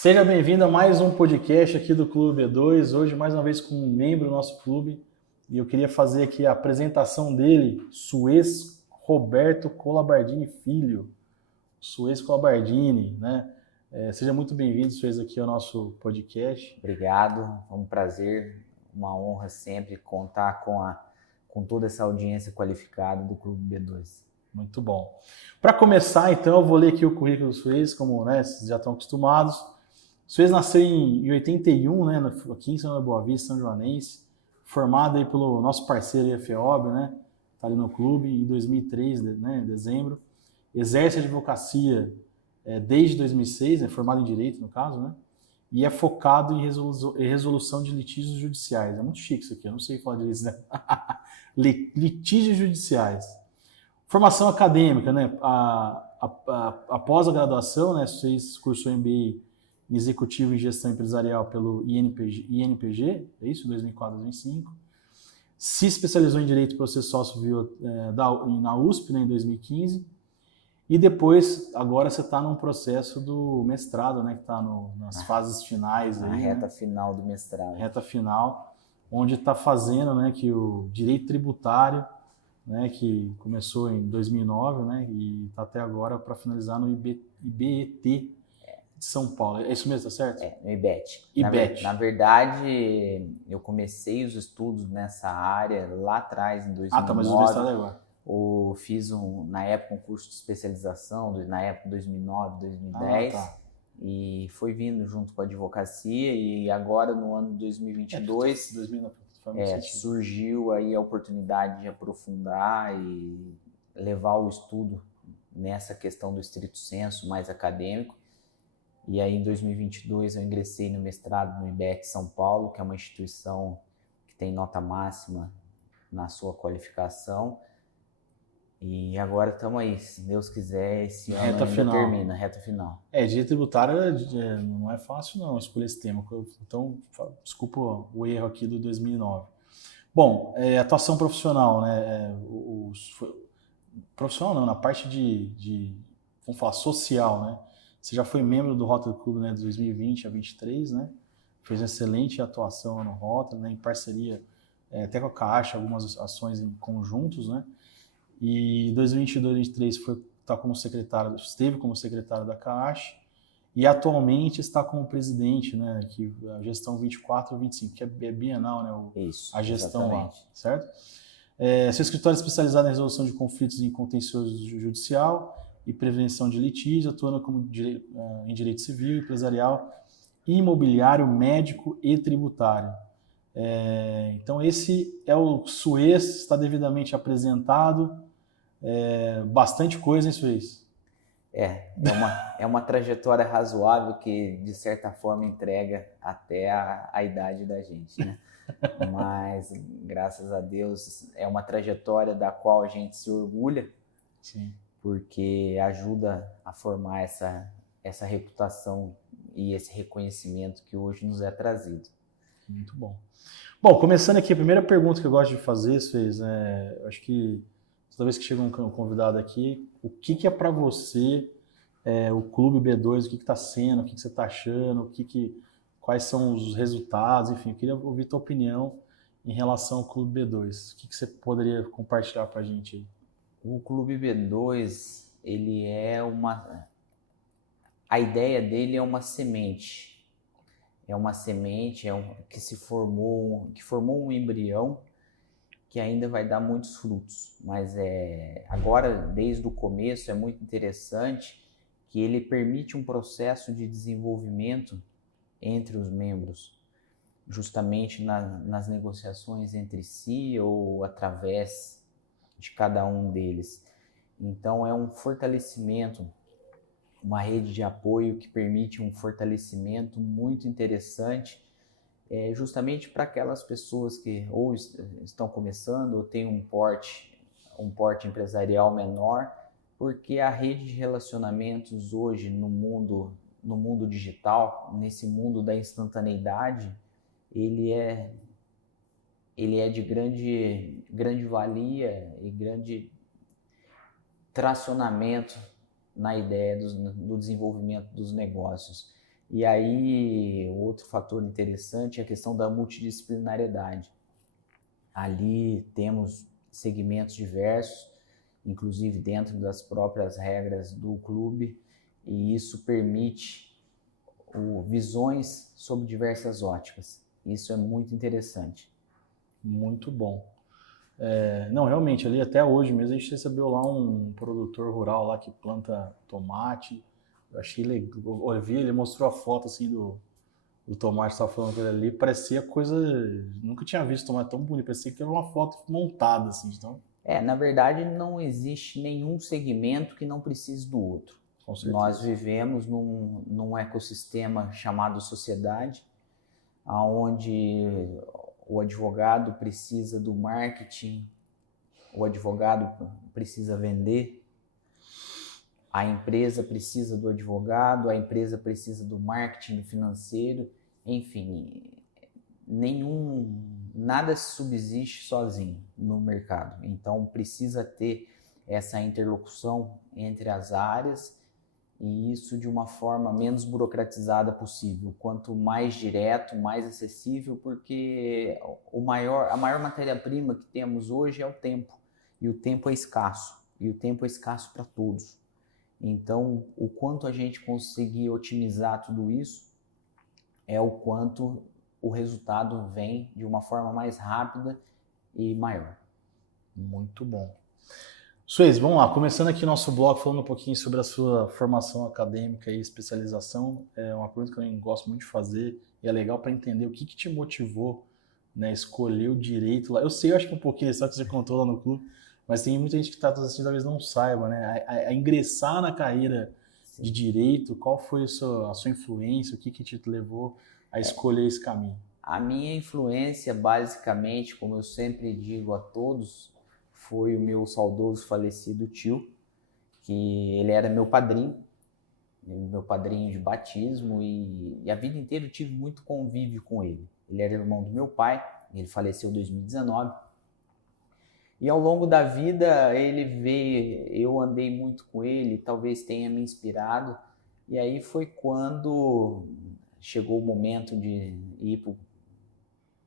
Seja bem-vindo a mais um podcast aqui do Clube B2, hoje mais uma vez com um membro do nosso clube, e eu queria fazer aqui a apresentação dele, Suez Roberto Colabardini Filho. Suez Colabardini, né? Seja muito bem-vindo, Suez, aqui ao nosso podcast. Obrigado, é um prazer, uma honra sempre contar com toda essa audiência qualificada do Clube B2. Muito bom. Para começar, então, eu vou ler aqui o currículo do Suez, como vocês já estão acostumados. O Suez nasceu em 81, né, aqui em São Boa Vista, São Joanense, formado aí pelo nosso parceiro FEOB, né, tá ali no clube, em 2003, né, em dezembro. Exerce a advocacia desde 2006, né, formado em Direito, no caso, né, e é focado em resolução de litígios judiciais. É muito chique isso aqui, eu não sei falar disso, né? Litígios judiciais. Formação acadêmica, né? Após a graduação, né, vocês cursou MBA em Executivo em Gestão Empresarial pelo INPG, é isso? 2004, 2005. Se especializou em Direito Processual Civil na USP, né, em 2015. E depois, agora você está num processo do mestrado, né, que está nas fases finais. Na reta final do mestrado. Reta final, onde está fazendo, né, que o Direito Tributário, né, que começou em 2009, né, e está até agora para finalizar no IBET de São Paulo. É isso mesmo, tá certo? No IBET. IBET. Na verdade, eu comecei os estudos nessa área lá atrás, em 2009. Tá, mas o mestrado é agora. Fiz, na época, um curso de especialização, na época 2009, 2010. Tá. E foi vindo junto com a advocacia, e agora, no ano de 2022... 2009. Surgiu aí a oportunidade de aprofundar e levar o estudo nessa questão do estrito sensu mais acadêmico. E aí em 2022 eu ingressei no mestrado no IBET São Paulo, que é uma instituição que tem nota máxima na sua qualificação. E agora estamos aí, se Deus quiser, esse ano ainda termina, reta final. Direito tributário não é fácil não escolher esse tema, então desculpa o erro aqui do 2009. Bom, atuação profissional, né, profissional não, na parte vamos falar, social, né, você já foi membro do Rotary Club, né, de 2020 a 2023, né, fez uma excelente atuação no Rotary, né, em parceria até com a Caixa, algumas ações em conjuntos, né, e em 2022 e 2023 esteve como secretário da Caixa e atualmente está como presidente, né, que a gestão 24 e 25, que é bienal, né, Isso, a gestão exatamente. lá, certo? Seu escritório é especializado em resolução de conflitos em contencioso judicial e prevenção de litígio, atuando em direito civil, empresarial, imobiliário, médico e tributário. Então esse é o Suez, está devidamente apresentado. Bastante coisa, hein, Suez? É uma trajetória razoável que, de certa forma, entrega até a idade da gente, né? Mas, graças a Deus, é uma trajetória da qual a gente se orgulha. Sim. Porque ajuda a formar essa reputação e esse reconhecimento que hoje nos é trazido. Muito bom. Bom, começando aqui, a primeira pergunta que eu gosto de fazer, Suez, acho que toda vez que chega um convidado aqui, o que é para você o Clube B2, o que está sendo, o que você está achando, quais são os resultados, enfim, eu queria ouvir tua opinião em relação ao Clube B2. O que você poderia compartilhar para a gente aí? O Clube B2, a ideia dele é uma semente. É uma semente que formou um embrião que ainda vai dar muitos frutos. Mas agora, desde o começo, é muito interessante que ele permite um processo de desenvolvimento entre os membros, justamente nas negociações entre si ou através de cada um deles. Então é um fortalecimento, uma rede de apoio que permite um fortalecimento muito interessante, justamente para aquelas pessoas que ou estão começando ou têm um porte empresarial menor, porque a rede de relacionamentos hoje no mundo digital, nesse mundo da instantaneidade, ele é de grande valia e grande tracionamento na ideia do desenvolvimento dos negócios. E aí, outro fator interessante é a questão da multidisciplinariedade. Ali temos segmentos diversos, inclusive dentro das próprias regras do clube, e isso permite visões sobre diversas óticas. Isso é muito interessante. Muito bom. Não, realmente, ali até hoje mesmo a gente recebeu lá um produtor rural lá que planta tomate. Eu achei legal. Eu vi, ele mostrou a foto assim do tomate que estava falando com ele ali. Parecia coisa. Nunca tinha visto tomate tão bonito. Parecia que era uma foto montada, assim. Então, Na verdade, não existe nenhum segmento que não precise do outro. com certeza. Nós vivemos num ecossistema chamado sociedade, onde o advogado precisa do marketing, o advogado precisa vender, a empresa precisa do advogado, a empresa precisa do marketing, do financeiro, enfim, nada subsiste sozinho no mercado. Então precisa ter essa interlocução entre as áreas, e isso de uma forma menos burocratizada possível, quanto mais direto, mais acessível, porque a maior matéria-prima que temos hoje é o tempo, e o tempo é escasso, para todos. Então, o quanto a gente conseguir otimizar tudo isso é o quanto o resultado vem de uma forma mais rápida e maior. Muito bom. Suez, vamos lá, começando aqui nosso bloco falando um pouquinho sobre a sua formação acadêmica e especialização. É uma pergunta que eu gosto muito de fazer e é legal para entender o que te motivou, né, escolher o direito lá. Eu sei, eu acho que um pouquinho, só que você contou lá no clube, mas tem muita gente que está assistindo talvez não saiba, né, a ingressar na carreira de direito. Qual foi a sua influência, o que te levou a escolher esse caminho? A minha influência, basicamente, como eu sempre digo a todos, foi o meu saudoso falecido tio, que ele era meu padrinho de batismo, e a vida inteira eu tive muito convívio com ele. Ele era irmão do meu pai, ele faleceu em 2019, e ao longo da vida eu andei muito com ele, talvez tenha me inspirado, e aí foi quando chegou o momento de ir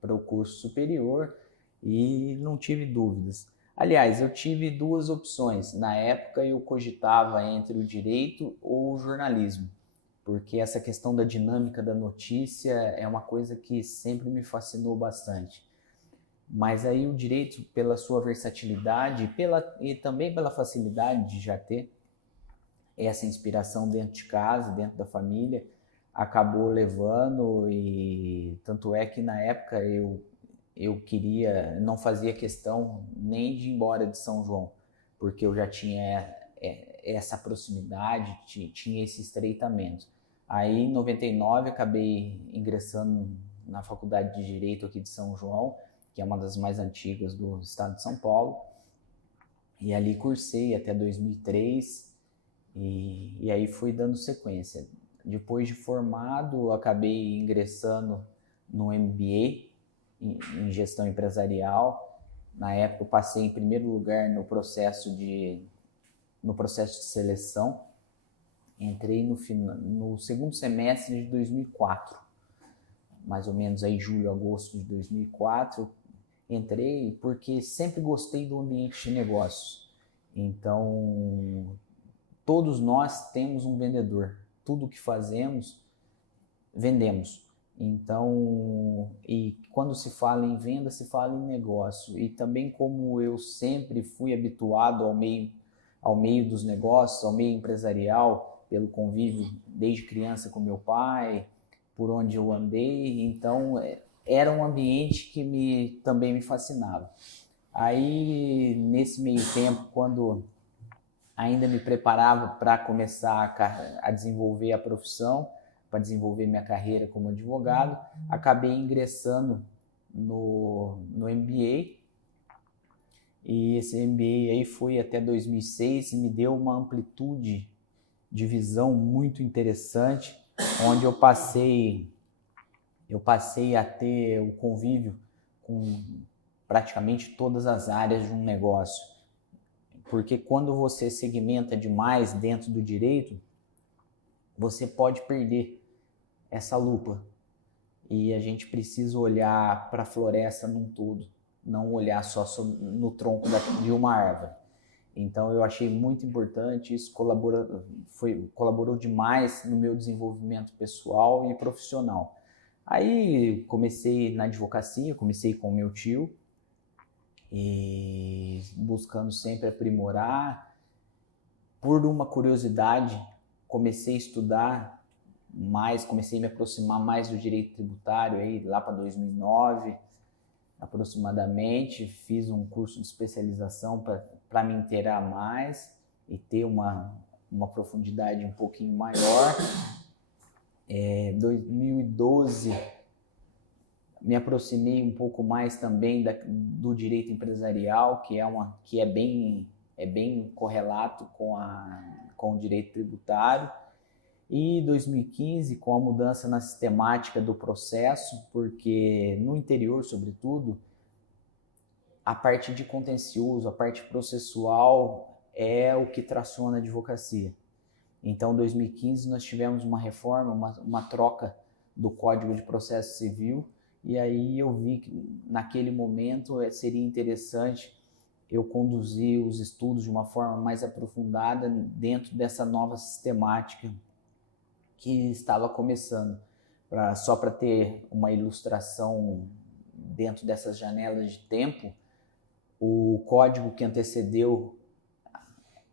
para o curso superior e não tive dúvidas. Aliás, eu tive duas opções. Na época eu cogitava entre o direito ou o jornalismo, porque essa questão da dinâmica da notícia é uma coisa que sempre me fascinou bastante. Mas aí o direito, pela sua versatilidade e também pela facilidade de já ter essa inspiração dentro de casa, dentro da família, acabou levando, e tanto é que na época eu não fazia questão nem de ir embora de São João, porque eu já tinha essa proximidade, tinha esse estreitamento. Aí em 99 acabei ingressando na Faculdade de Direito aqui de São João, que é uma das mais antigas do estado de São Paulo, e ali cursei até 2003, e aí fui dando sequência. Depois de formado, acabei ingressando no MBA em gestão empresarial. Na época eu passei em primeiro lugar no processo de seleção. Entrei no segundo semestre de 2004, mais ou menos aí julho, agosto de 2004. Entrei porque sempre gostei do ambiente de negócios. Então, todos nós temos um vendedor. Tudo que fazemos, vendemos. Então, e quando se fala em venda, se fala em negócio. E também, como eu sempre fui habituado ao meio dos negócios, ao meio empresarial, pelo convívio desde criança com meu pai, por onde eu andei, então era um ambiente que também me fascinava. Aí, nesse meio tempo, quando ainda me preparava para começar a desenvolver a profissão, para desenvolver minha carreira como advogado, acabei ingressando no MBA, e esse MBA aí foi até 2006 e me deu uma amplitude de visão muito interessante, onde eu passei a ter o convívio com praticamente todas as áreas de um negócio. Porque quando você segmenta demais dentro do direito, você pode perder essa lupa. E a gente precisa olhar para a floresta num todo, não olhar só no tronco de uma árvore. Então eu achei muito importante, isso colaborou demais no meu desenvolvimento pessoal e profissional. Aí comecei na advocacia, comecei com meu tio, e buscando sempre aprimorar. Por uma curiosidade, comecei a estudar mais, comecei a me aproximar mais do direito tributário aí lá para 2009, aproximadamente. Fiz um curso de especialização para me inteirar mais e ter uma profundidade um pouquinho maior. Em 2012, me aproximei um pouco mais também do direito empresarial, que é bem correlato com o direito tributário. E 2015, com a mudança na sistemática do processo, porque no interior, sobretudo, a parte de contencioso, a parte processual é o que traciona a advocacia. Então, em 2015, nós tivemos uma reforma, uma troca do Código de Processo Civil, e aí eu vi que naquele momento seria interessante eu conduzir os estudos de uma forma mais aprofundada dentro dessa nova sistemática que estava começando. Só para ter uma ilustração dentro dessas janelas de tempo, o código que antecedeu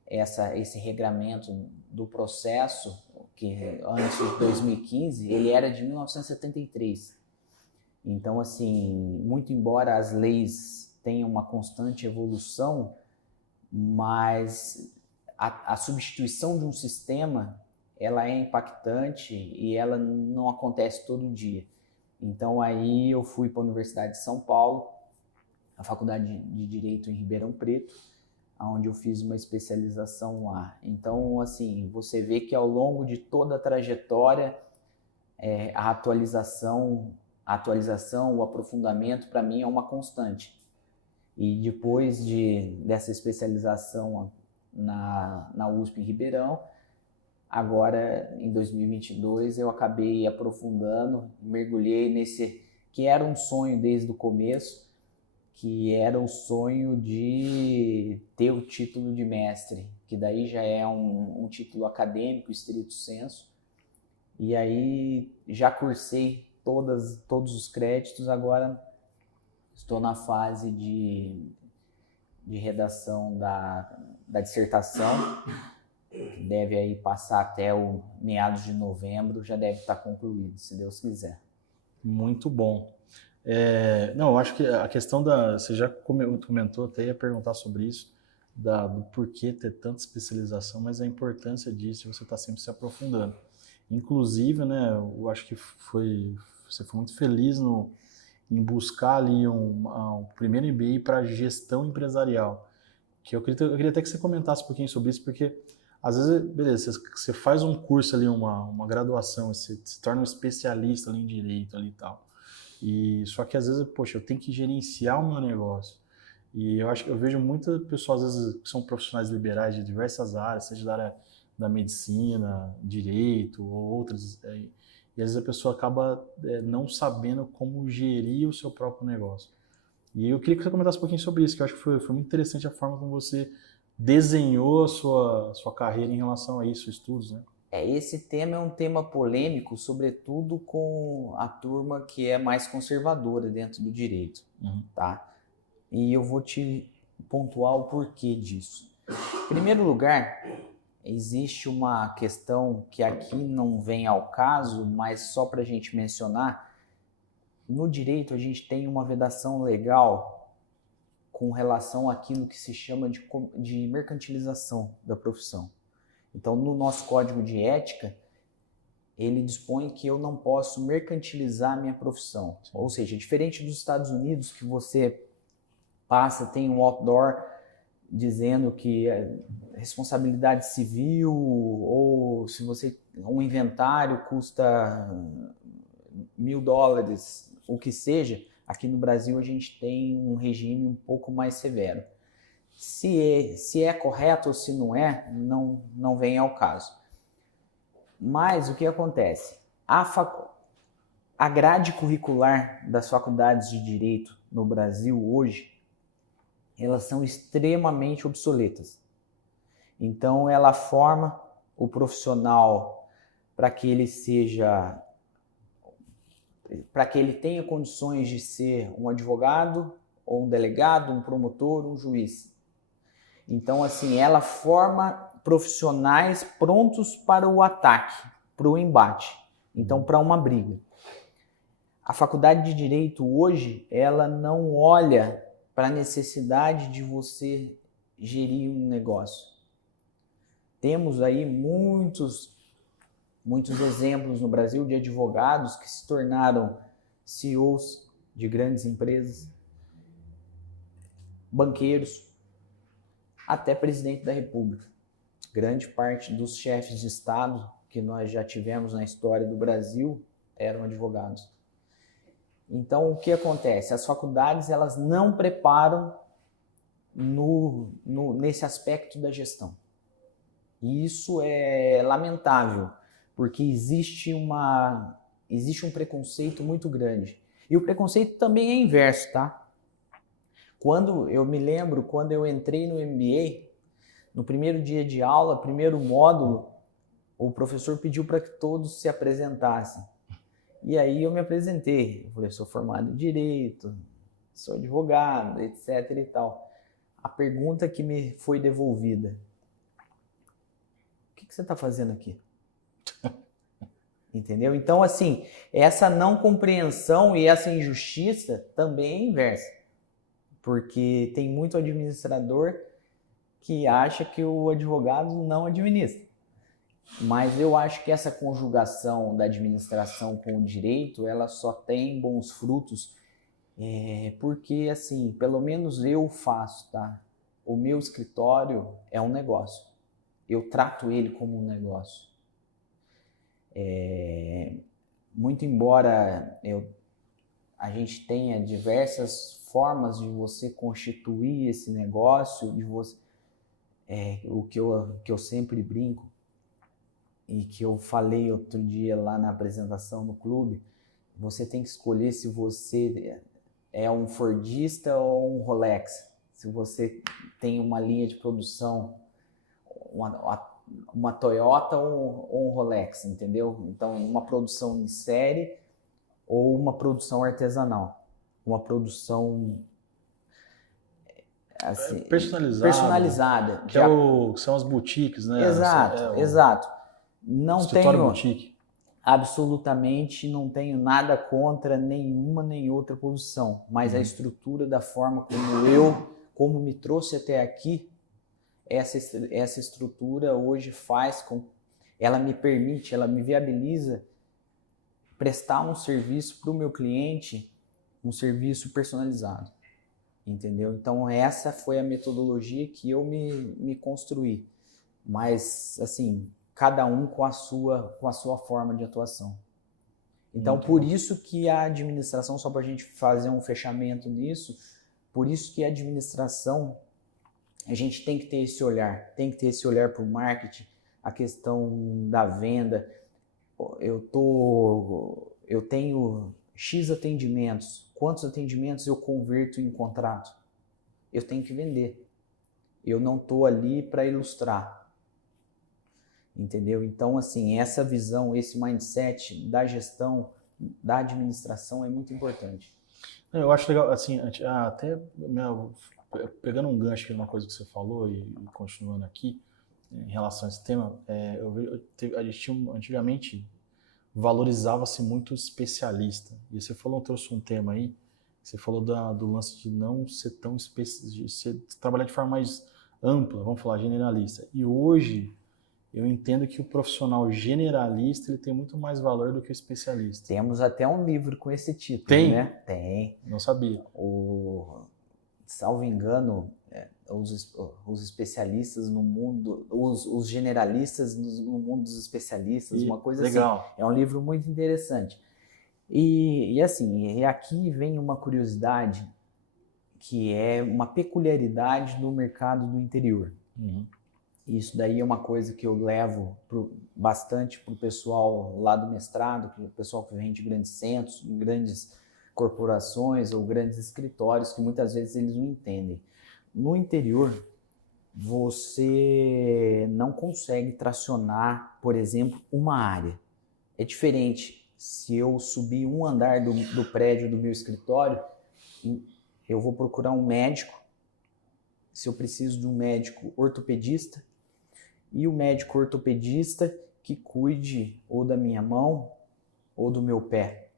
esse regramento do processo, que antes de 2015, ele era de 1973. Então, assim, muito embora as leis tenham uma constante evolução, mas a substituição de um sistema, ela é impactante e ela não acontece todo dia. Então, aí eu fui para a Universidade de São Paulo, a Faculdade de Direito em Ribeirão Preto, onde eu fiz uma especialização lá. Então, assim, você vê que ao longo de toda a trajetória, a atualização, o aprofundamento, para mim, é uma constante. E depois dessa especialização na USP em Ribeirão, agora, em 2022, eu acabei aprofundando, mergulhei nesse que era um sonho desde o começo, que era o sonho de ter o título de mestre, que daí já é um título acadêmico, estrito sensu. E aí já cursei todos os créditos, agora estou na fase de redação da dissertação, que deve aí passar até o meados de novembro, já deve estar concluído, se Deus quiser. Muito bom. Não, eu acho que a questão você já comentou, até ia perguntar sobre isso, do porquê ter tanta especialização, mas a importância disso, você está sempre se aprofundando. Inclusive, né, eu acho que você foi muito feliz em buscar ali um primeiro MBA para gestão empresarial, que eu queria até que você comentasse um pouquinho sobre isso, porque às vezes, beleza, você faz um curso ali, uma graduação, você se torna um especialista ali em direito ali e tal, só que às vezes, poxa, eu tenho que gerenciar o meu negócio. E eu vejo muitas pessoas, às vezes, que são profissionais liberais de diversas áreas, seja da área da medicina, direito ou outras, e às vezes a pessoa acaba não sabendo como gerir o seu próprio negócio. E eu queria que você comentasse um pouquinho sobre isso, que eu acho que foi muito interessante a forma como você desenhou a sua carreira em relação a isso, estudos, né? Esse tema é um tema polêmico, sobretudo com a turma que é mais conservadora dentro do direito, tá? E eu vou te pontuar o porquê disso. Em primeiro lugar, existe uma questão que aqui não vem ao caso, mas só para a gente mencionar. No direito, a gente tem uma vedação legal com relação àquilo que se chama de mercantilização da profissão. Então, no nosso código de ética, ele dispõe que eu não posso mercantilizar a minha profissão. Sim. Ou seja, diferente dos Estados Unidos, que você tem um outdoor dizendo que responsabilidade civil, ou se um inventário custa $1.000, o que seja, aqui no Brasil a gente tem um regime um pouco mais severo. Se é correto ou se não é, não vem ao caso. Mas o que acontece? a grade curricular das faculdades de Direito no Brasil hoje, elas são extremamente obsoletas. Então, ela forma o profissional para que ele tenha condições de ser um advogado, ou um delegado, um promotor, um juiz. Então, assim, ela forma profissionais prontos para o ataque, para o embate, então para uma briga. A faculdade de Direito hoje, ela não olha para a necessidade de você gerir um negócio. Temos aí muitos exemplos no Brasil de advogados que se tornaram CEOs de grandes empresas, banqueiros, até presidente da República. Grande parte dos chefes de Estado que nós já tivemos na história do Brasil eram advogados. Então, o que acontece? As faculdades, elas não preparam nesse aspecto da gestão. E isso é lamentável, porque existe um preconceito muito grande. E o preconceito também é inverso, tá? Eu me lembro, quando eu entrei no MBA, no primeiro dia de aula, primeiro módulo, o professor pediu para que todos se apresentassem. E aí eu me apresentei. Eu falei, eu sou formado em Direito, sou advogado, etc. e tal. A pergunta que me foi devolvida: o que você está fazendo aqui? Entendeu? Então, assim, essa não compreensão e essa injustiça também é inversa. Porque tem muito administrador que acha que o advogado não administra. Mas eu acho que essa conjugação da administração com o direito, ela só tem bons frutos porque, assim, pelo menos eu faço, tá? O meu escritório é um negócio. Eu trato ele como um negócio. Muito embora a gente tenha diversas formas de você constituir esse negócio, o que eu sempre brinco, e que eu falei outro dia lá na apresentação no clube, você tem que escolher se você é um Fordista ou um Rolex. Se você tem uma linha de produção, uma Toyota ou um Rolex, entendeu? Então, uma produção em série ou uma produção artesanal. Uma produção assim, personalizada. Que são as boutiques, né? Exato. Não escritório tenho boutique. Absolutamente, não tenho nada contra nenhuma nem outra posição, mas a estrutura da forma como me trouxe até aqui, essa estrutura hoje ela me permite, ela me viabiliza prestar um serviço para o meu cliente, um serviço personalizado, entendeu? Então essa foi a metodologia que eu me construí, mas assim, cada um com a sua forma de atuação. Então, por isso que a administração, só para a gente fazer um fechamento nisso, por isso que a administração, a gente tem que ter esse olhar para o marketing, a questão da venda. Eu tenho X atendimentos, quantos atendimentos eu converto em contrato? Eu tenho que vender. Eu não estou ali para ilustrar. Entendeu? Então, assim, essa visão, esse mindset da gestão, da administração é muito importante. Eu acho legal, assim, pegando um gancho aqui numa coisa que você falou e continuando aqui, em relação a esse tema, a gente antigamente valorizava-se muito o especialista. E você trouxe um tema aí, você falou do lance de não ser tão especialista, de trabalhar de forma mais ampla, vamos falar, generalista. E hoje eu entendo que o profissional generalista ele tem muito mais valor do que o especialista. Temos até um livro com esse título, tem? Né? Tem. Não sabia. Salvo engano, os especialistas no mundo, os generalistas no mundo dos especialistas, uma coisa legal. Assim. É um livro muito interessante. E assim, aqui vem uma curiosidade que é uma peculiaridade do mercado do interior. Isso daí é uma coisa que eu levo bastante para o pessoal lá do mestrado, que o pessoal que vem de grandes centros, grandes corporações ou grandes escritórios, que muitas vezes eles não entendem. No interior, você não consegue tracionar, por exemplo, uma área. É diferente. Se eu subir um andar do prédio do meu escritório, eu vou procurar um médico, se eu preciso de um médico ortopedista, e o médico ortopedista que cuide ou da minha mão ou do meu pé.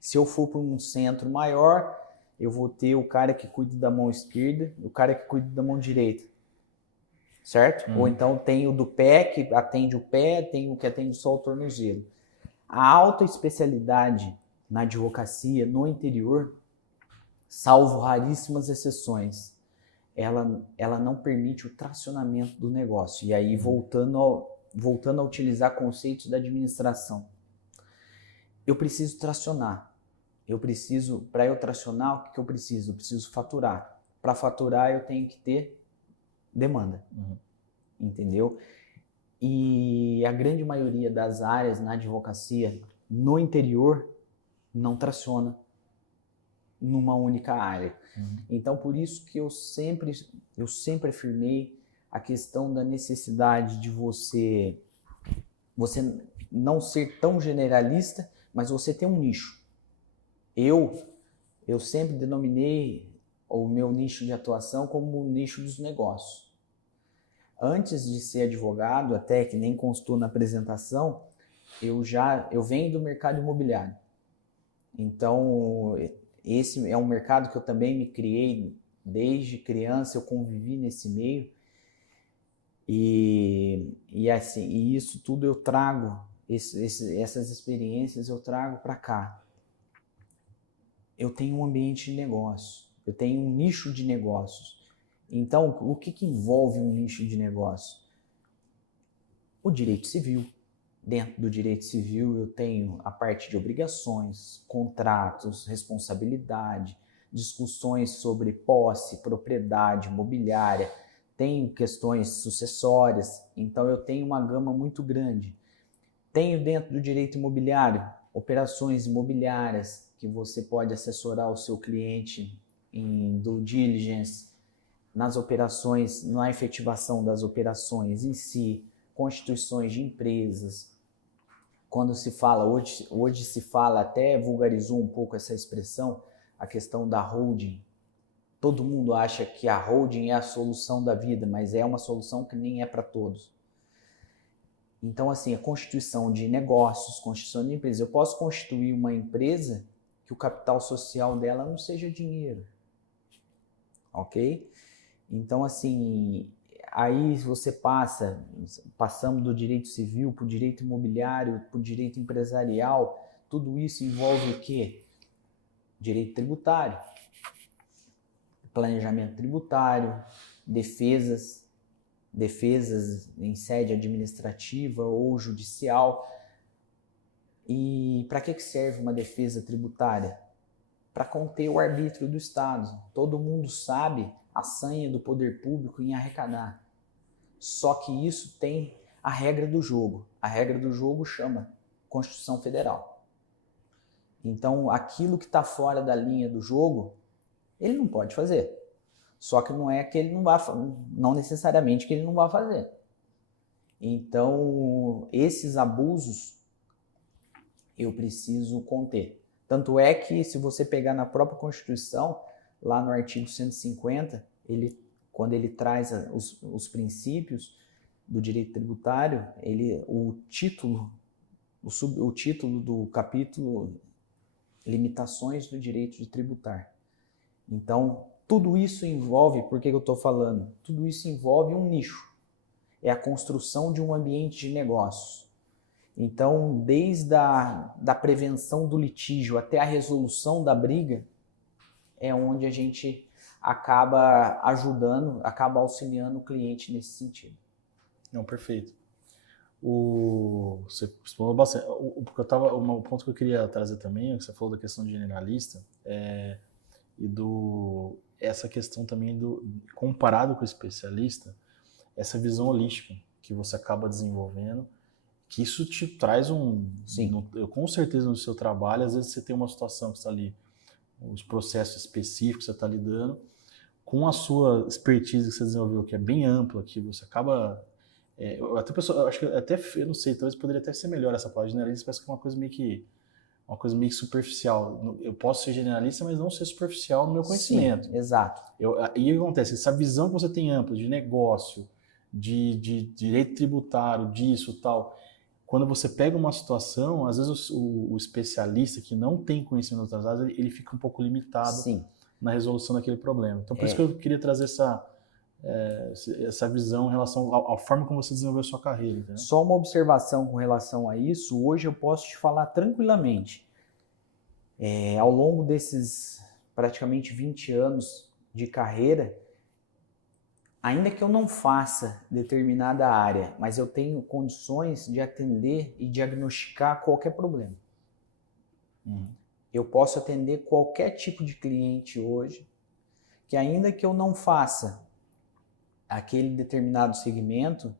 Se eu for para um centro maior, eu vou ter o cara que cuida da mão esquerda, o cara que cuida da mão direita, certo? Ou então tem o do pé, que atende o pé, tem o que atende só o tornozelo. A alta especialidade na advocacia no interior, salvo raríssimas exceções, ela não permite o tracionamento do negócio. E aí, voltando a utilizar conceitos da administração. Eu preciso tracionar. Para eu tracionar, o que eu preciso? Eu preciso faturar. Para faturar, eu tenho que ter demanda. Entendeu? E a grande maioria das áreas na advocacia no interior não traciona numa única área. Então, por isso que eu sempre afirmei a questão da necessidade de você não ser tão generalista, mas você ter um nicho. Eu sempre denominei o meu nicho de atuação como o nicho dos negócios. Antes de ser advogado, até que nem constou na apresentação, eu venho do mercado imobiliário. Então, esse é um mercado que eu também me criei desde criança, eu convivi nesse meio. E isso tudo eu trago, essas experiências eu trago para cá. Eu tenho um ambiente de negócio, eu tenho um nicho de negócios. Então, o que envolve um nicho de negócio? O direito civil. Dentro do direito civil eu tenho a parte de obrigações, contratos, responsabilidade, discussões sobre posse, propriedade, imobiliária, tenho questões sucessórias, então eu tenho uma gama muito grande. Tenho dentro do direito imobiliário operações imobiliárias que você pode assessorar o seu cliente em due diligence, nas operações, na efetivação das operações em si, constituições de empresas. Quando se fala, hoje se fala, até vulgarizou um pouco essa expressão, a questão da holding. Todo mundo acha que a holding é a solução da vida, mas é uma solução que nem é para todos. Então, assim, a constituição de negócios, constituição de empresas. Eu posso constituir uma empresa que o capital social dela não seja dinheiro. Ok? Então, assim, aí você passamos do direito civil para o direito imobiliário, para o direito empresarial, tudo isso envolve o quê? Direito tributário, planejamento tributário, defesas em sede administrativa ou judicial. E para que serve uma defesa tributária? Para conter o arbítrio do Estado. Todo mundo sabe a sanha do poder público em arrecadar. Só que isso tem a regra do jogo. A regra do jogo chama Constituição Federal. Então, aquilo que está fora da linha do jogo, ele não pode fazer. Só que não é que ele não necessariamente que ele não vai fazer. Então, esses abusos eu preciso conter. Tanto é que, se você pegar na própria Constituição, lá no artigo 150, quando ele traz os princípios do direito tributário, o título do capítulo Limitações do Direito de Tributar. Então, tudo isso envolve, por que eu estou falando? Tudo isso envolve um nicho. É a construção de um ambiente de negócios. Então, desde da prevenção do litígio até a resolução da briga, é onde a gente acaba ajudando, acaba auxiliando o cliente nesse sentido. Não, perfeito. Você falou bastante. O ponto que eu queria trazer também, você falou da questão de generalista, essa questão também comparado com o especialista, essa visão holística que você acaba desenvolvendo, que isso te traz Sim. eu, com certeza no seu trabalho, às vezes você tem uma situação que está ali, os processos específicos que você está lidando, com a sua expertise que você desenvolveu, que é bem ampla, que você acaba... eu acho que até, eu não sei, talvez poderia até ser melhor essa palavra generalista, parece que é uma coisa meio que superficial. Eu posso ser generalista, mas não ser superficial no meu conhecimento. Sim, exato. E o que acontece? Essa visão que você tem ampla de negócio, de direito tributário, disso tal, quando você pega uma situação, às vezes o especialista que não tem conhecimento das áreas, ele fica um pouco limitado Sim. na resolução daquele problema. Então, por isso que eu queria trazer essa visão em relação à forma como você desenvolveu a sua carreira. Entendeu? Só uma observação com relação a isso, hoje eu posso te falar tranquilamente. Ao longo desses praticamente 20 anos de carreira, ainda que eu não faça determinada área, mas eu tenho condições de atender e diagnosticar qualquer problema. Eu posso atender qualquer tipo de cliente hoje, que ainda que eu não faça aquele determinado segmento,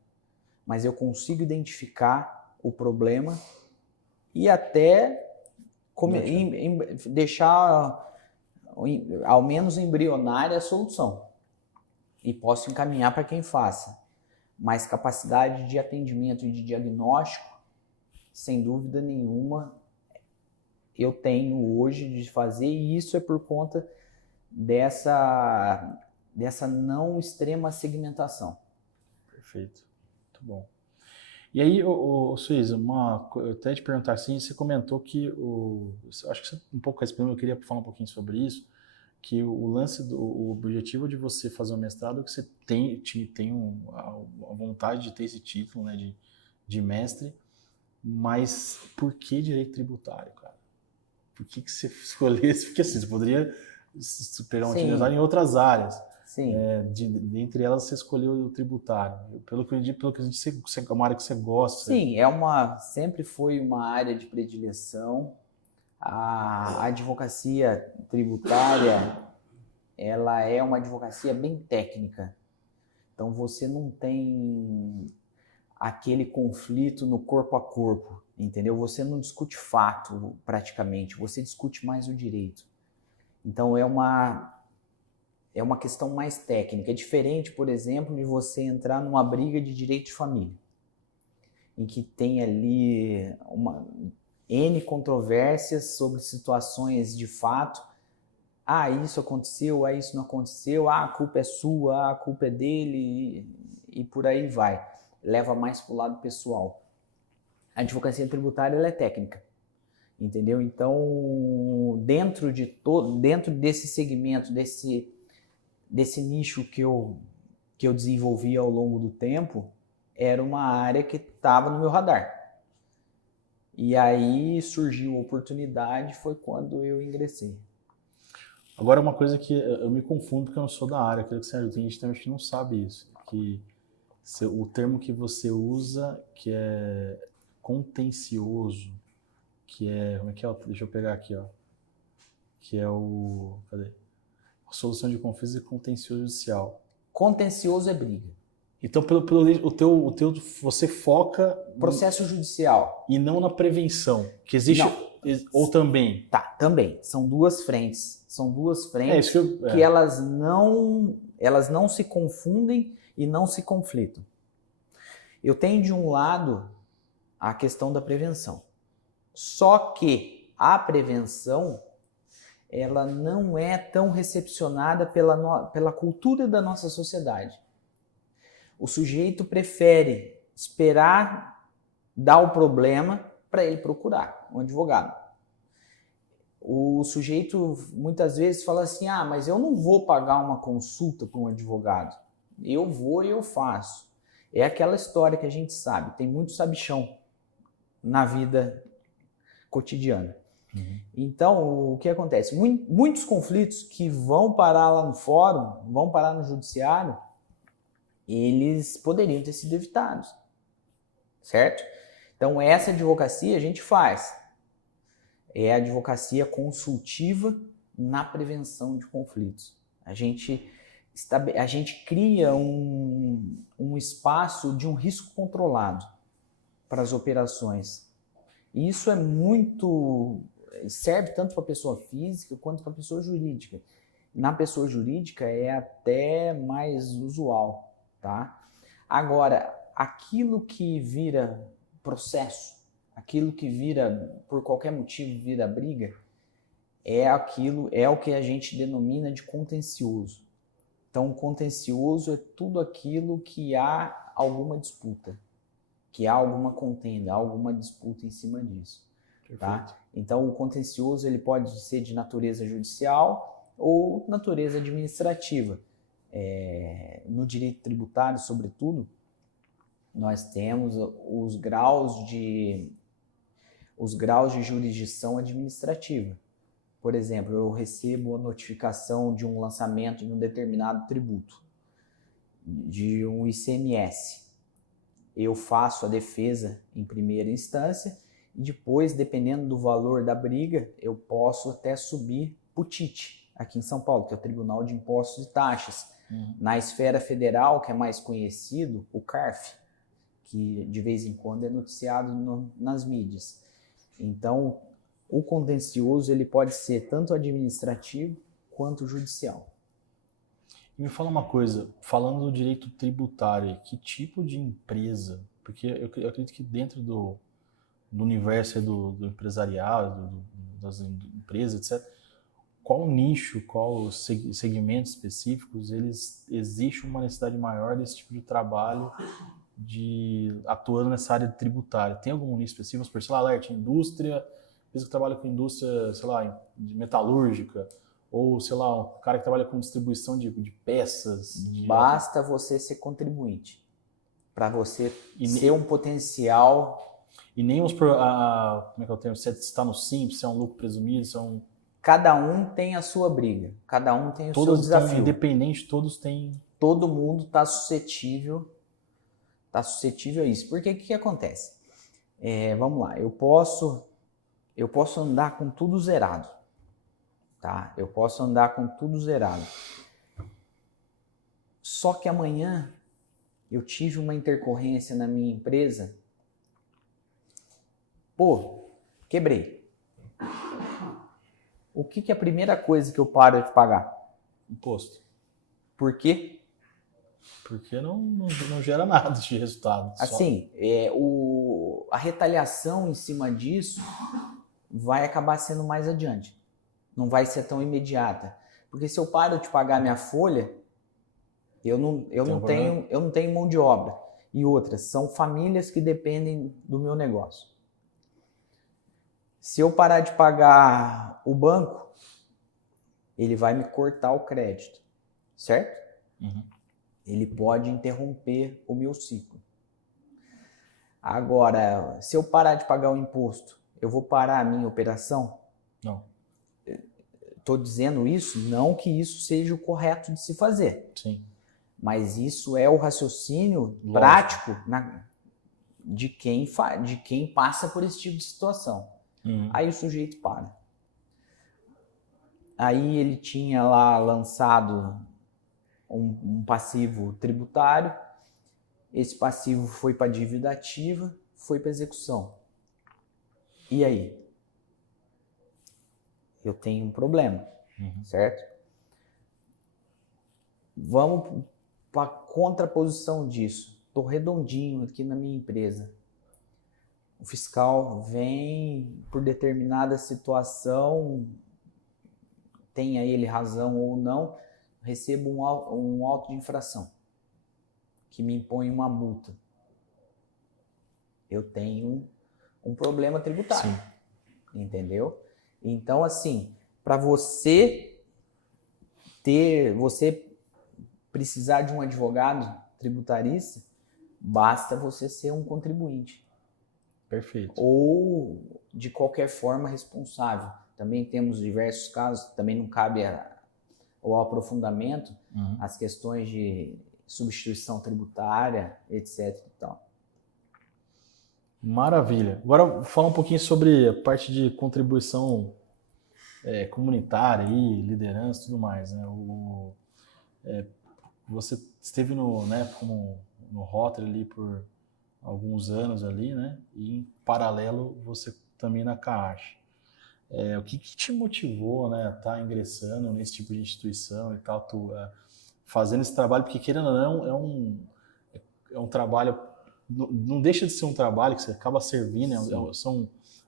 mas eu consigo identificar o problema e até deixar ao menos embrionária a solução. E posso encaminhar para quem faça. Mas capacidade de atendimento e de diagnóstico, sem dúvida nenhuma, eu tenho hoje de fazer, e isso é por conta dessa não extrema segmentação. Perfeito. Muito bom. E aí, Suíza, eu até te perguntar assim, você comentou que acho que você um pouco respondeu, eu queria falar um pouquinho sobre isso, que o objetivo de você fazer um mestrado é que você tem a vontade de ter esse título, né, de mestre, mas por que direito tributário, cara? Por que você escolheu esse? Porque assim, você poderia pegar uma utilidade em outras áreas. Sim. Dentre elas, você escolheu o tributário. Pelo que eu entendi, é uma área que você gosta. Sim, sempre foi uma área de predileção. A advocacia tributária, ela é uma advocacia bem técnica. Então você não tem aquele conflito no corpo a corpo, entendeu? Você não discute fato praticamente, você discute mais o direito. Então é uma questão mais técnica. É diferente, por exemplo, de você entrar numa briga de direito de família, em que tem ali N controvérsias sobre situações de fato. Isso aconteceu, isso não aconteceu, a culpa é sua, a culpa é dele, e por aí vai. Leva mais para o lado pessoal. A advocacia tributária ela é técnica, entendeu? Então, dentro desse segmento, desse nicho que eu desenvolvi ao longo do tempo, era uma área que estava no meu radar. E aí surgiu a oportunidade, foi quando eu ingressei. Agora, uma coisa que eu me confundo porque eu não sou da área, quero que você ajude, tem gente que não sabe isso, que o termo que você usa, que é contencioso, que é, como é que é? Deixa eu pegar aqui, ó, que é cadê? A solução de conflitos e contencioso judicial. Contencioso é briga. Então, você foca processo judicial e não na prevenção, que existe ou também. Tá, também. São duas frentes. Que elas não se confundem e não se conflitam. Eu tenho de um lado a questão da prevenção. Só que a prevenção ela não é tão recepcionada pela cultura da nossa sociedade. O sujeito prefere esperar dar o problema para ele procurar um advogado. O sujeito muitas vezes fala assim, mas eu não vou pagar uma consulta para um advogado. Eu vou e eu faço. É aquela história que a gente sabe, tem muito sabichão na vida cotidiana. Uhum. Então, o que acontece? Muitos conflitos que vão parar lá no fórum, vão parar no judiciário, eles poderiam ter sido evitados, certo? Então, essa advocacia a gente faz. É a advocacia consultiva na prevenção de conflitos. A gente a gente cria um espaço de um risco controlado para as operações. E isso é muito... serve tanto para a pessoa física quanto para a pessoa jurídica. Na pessoa jurídica é até mais usual, tá? Agora, aquilo que vira processo, aquilo que vira, por qualquer motivo, vira briga, é o que a gente denomina de contencioso. Então, contencioso é tudo aquilo que há alguma disputa, que há alguma contenda, alguma disputa em cima disso. Tá? Então, o contencioso ele pode ser de natureza judicial ou natureza administrativa. No direito tributário, sobretudo, nós temos os graus de jurisdição administrativa. Por exemplo, eu recebo a notificação de um lançamento de um determinado tributo, de um ICMS. Eu faço a defesa em primeira instância e depois, dependendo do valor da briga, eu posso até subir para o TIT, aqui em São Paulo, que é o Tribunal de Impostos e Taxas. Na esfera federal, que é mais conhecido, o CARF, que de vez em quando é noticiado nas mídias. Então, o contencioso ele pode ser tanto administrativo quanto judicial. E me fala uma coisa, falando do direito tributário, que tipo de empresa? Porque eu acredito que dentro do universo do empresariado, das empresas, etc., qual nicho, qual segmentos específicos, existe uma necessidade maior desse tipo de trabalho atuando nessa área tributária? Tem algum nicho específico? Por, sei lá, alert, indústria, que trabalha com indústria, sei lá, de metalúrgica, ou, sei lá, um cara que trabalha com distribuição de peças. Basta você ser contribuinte, para você ser um potencial... E nem como é que eu tenho? Se está no Simples, se é um lucro presumido, se é um... Cada um tem a sua briga, cada um tem o seu desafio. Independente, todos têm... Todo mundo está suscetível a isso. Porque o que acontece? Vamos lá, eu posso andar com tudo zerado, tá? Eu posso andar com tudo zerado. Só que amanhã eu tive uma intercorrência na minha empresa. Pô, quebrei. O que é a primeira coisa que eu paro de pagar? Imposto. Por quê? Porque não gera nada de resultado. Assim, a retaliação em cima disso vai acabar sendo mais adiante. Não vai ser tão imediata. Porque se eu paro de pagar minha folha, eu não tenho mão de obra. E outras, são famílias que dependem do meu negócio. Se eu parar de pagar o banco, ele vai me cortar o crédito, certo? Uhum. Ele pode interromper o meu ciclo. Agora, se eu parar de pagar o imposto, eu vou parar a minha operação? Não. Estou dizendo isso, não que isso seja o correto de se fazer. Sim. Mas isso é o raciocínio prático de quem passa por esse tipo de situação. Uhum. Aí o sujeito para. Aí ele tinha lá lançado um passivo tributário, esse passivo foi para dívida ativa, foi para execução. E aí? Eu tenho um problema, certo? Vamos para a contraposição disso. Estou redondinho aqui na minha empresa. O fiscal vem por determinada situação, tenha ele razão ou não, recebo um auto de infração que me impõe uma multa. Eu tenho um problema tributário. Sim. Entendeu? Então, assim, para você precisar de um advogado tributarista, basta você ser um contribuinte. Perfeito. Ou, de qualquer forma, responsável. Também temos diversos casos, também não cabe ao aprofundamento, as questões de substituição tributária, etc. e tal. Maravilha. Agora, falar um pouquinho sobre a parte de contribuição comunitária, liderança e tudo mais. Né? você esteve no, né, como no Rotary ali por alguns anos ali, né? E em paralelo você também na Caixa. O que te motivou, né, a estar ingressando nesse tipo de instituição e tal, fazendo esse trabalho? Porque querendo ou não, é um trabalho, não deixa de ser um trabalho que você acaba servindo,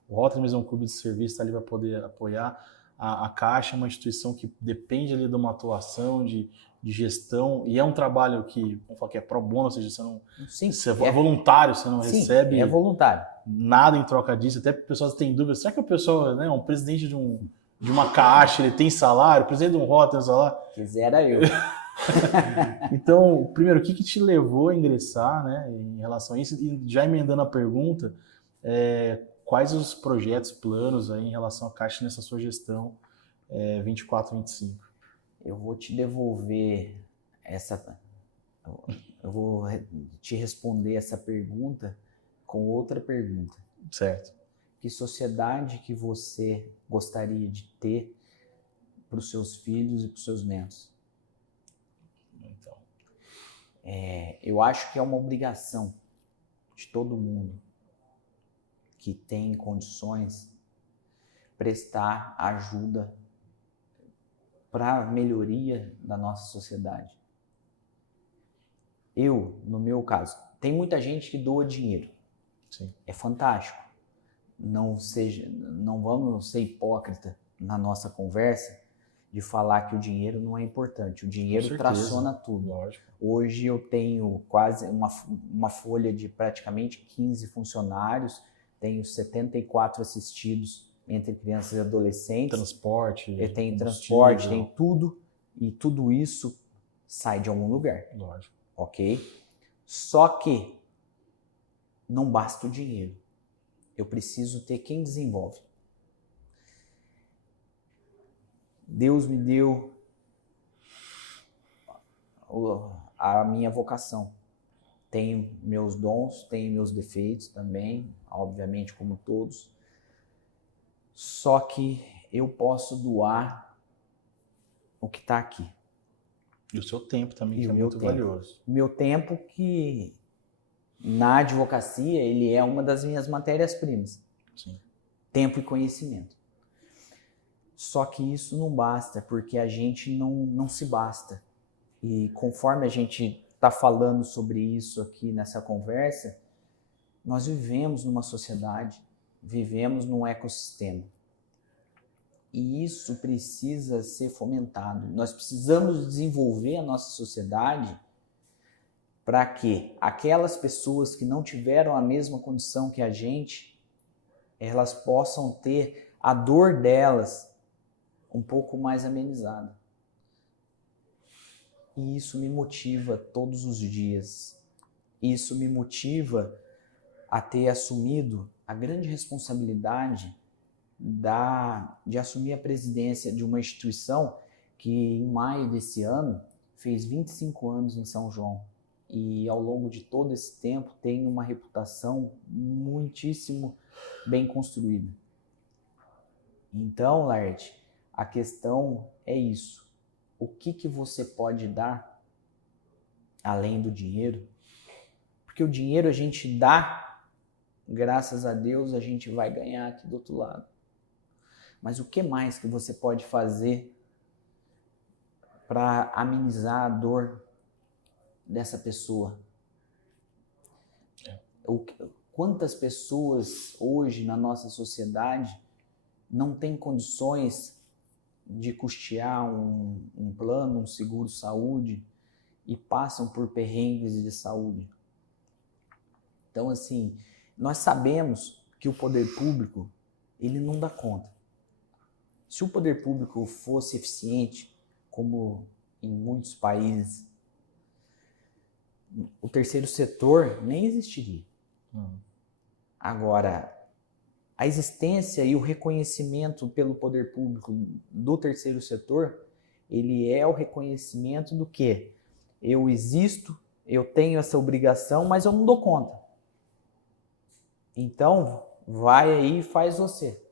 o Rotary mesmo é um clube de serviço, está ali para poder apoiar. A Caixa é uma instituição que depende ali de uma atuação, de gestão, e é um trabalho que, vamos falar que é pro bono, ou seja, você é voluntário, você não recebe voluntário. Nada em troca disso. Até o pessoal tem dúvida, será que o pessoal, né, um presidente de uma Caixa, ele tem salário? O presidente de um Rotary tem salário? Quisera eu. Então, primeiro, o que te levou a ingressar, né, em relação a isso? E já emendando a pergunta, quais os projetos, planos aí em relação à Caixa nessa sua gestão 24-25? Eu vou te devolver eu vou te responder essa pergunta com outra pergunta. Certo. Que sociedade que você gostaria de ter para os seus filhos e para os seus netos? Então, eu acho que é uma obrigação de todo mundo que tem condições prestar ajuda para a melhoria da nossa sociedade. No meu caso, tem muita gente que doa dinheiro. sim. É fantástico. Não vamos ser hipócrita na nossa conversa de falar que o dinheiro não é importante. O dinheiro traciona tudo. Lógico. Hoje eu tenho quase uma folha de praticamente 15 funcionários, tenho 74 assistidos entre crianças e adolescentes. Transporte. Tem transporte, tem tudo. E tudo isso sai de algum lugar. Lógico. Ok? Só que não basta o dinheiro. Eu preciso ter quem desenvolve. Deus me deu a minha vocação. Tenho meus dons, tenho meus defeitos também, obviamente como todos. Só que eu posso doar o que está aqui. E o seu tempo também, que é muito valioso. O meu tempo que na advocacia ele é uma das minhas matérias-primas. Sim. Tempo e conhecimento. Só que isso não basta, porque a gente não se basta. E conforme a gente está falando sobre isso aqui nessa conversa, nós vivemos numa sociedade, vivemos num ecossistema. E isso precisa ser fomentado. Nós precisamos desenvolver a nossa sociedade para que aquelas pessoas que não tiveram a mesma condição que a gente, elas possam ter a dor delas um pouco mais amenizada. E isso me motiva todos os dias. Isso me motiva a ter assumido a grande responsabilidade de assumir a presidência de uma instituição que em maio desse ano fez 25 anos em São João. E ao longo de todo esse tempo tem uma reputação muitíssimo bem construída. Então, Laerte, a questão é isso. O que você pode dar além do dinheiro? Porque o dinheiro a gente dá, graças a Deus a gente vai ganhar aqui do outro lado. Mas o que mais que você pode fazer para amenizar a dor dessa pessoa? Quantas pessoas hoje na nossa sociedade não têm condições de custear um plano, um seguro-saúde e passam por perrengues de saúde? Então, assim, nós sabemos que o poder público, ele não dá conta. Se o poder público fosse eficiente, como em muitos países, o terceiro setor nem existiria. Agora, a existência e o reconhecimento pelo poder público do terceiro setor, ele é o reconhecimento do que eu existo, eu tenho essa obrigação, mas eu não dou conta. Então, vai aí e faz você.